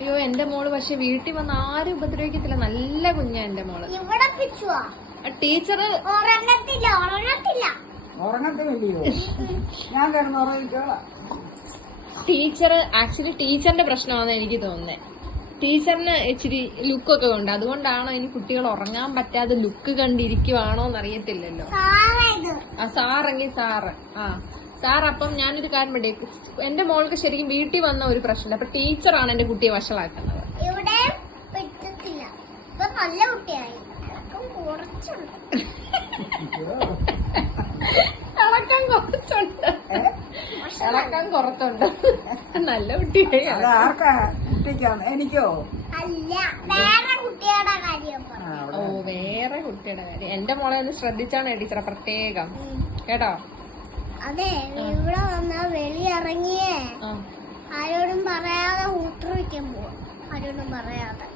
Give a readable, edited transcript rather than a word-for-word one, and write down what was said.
അയ്യോ എന്റെ മോള് പക്ഷെ വീട്ടിൽ വന്ന് ആരും ഉപദ്രവിക്കത്തില്ല, നല്ല കുഞ്ഞാ എന്റെ മോള്. ടീച്ചർ ആക്ച്വലി ടീച്ചറിന്റെ പ്രശ്നമാണെന്ന് എനിക്ക് തോന്നുന്നത്. ടീച്ചറിന് ഇച്ചിരി ലുക്കൊക്കെ ഉണ്ട്, അതുകൊണ്ടാണോ ഇനി കുട്ടികൾ ഉറങ്ങാൻ പറ്റാതെ ലുക്ക് കണ്ടിരിക്കുവാണോ എന്നറിയത്തില്ലല്ലോ. സാറെങ്കിൽ സാറ് സാർ. അപ്പം ഞാനൊരു കാര്യം വേണ്ടി, എന്റെ മോൾക്ക് ശരിക്കും വീട്ടിൽ വന്ന ഒരു പ്രശ്നമില്ല, അപ്പൊ ടീച്ചറാണ് എന്റെ കുട്ടിയെ വഷളാക്കുന്നത്. ഇളക്കം കുറച്ചുണ്ട്, നല്ല കുട്ടിയായി. എനിക്കോ ഓ വേറെ കുട്ടിയുടെ കാര്യം. എന്റെ മോളെ ഒന്ന് ശ്രദ്ധിച്ചാണ് ടീച്ചറെ പ്രത്യേകം കേട്ടോ. അതെ, ഇവിടെ വന്ന വെളിയിറങ്ങിയേ ആരോടും പറയാതെ മൂത്രമൊഴിക്കാൻ പോവാ, ആരോടും പറയാതെ.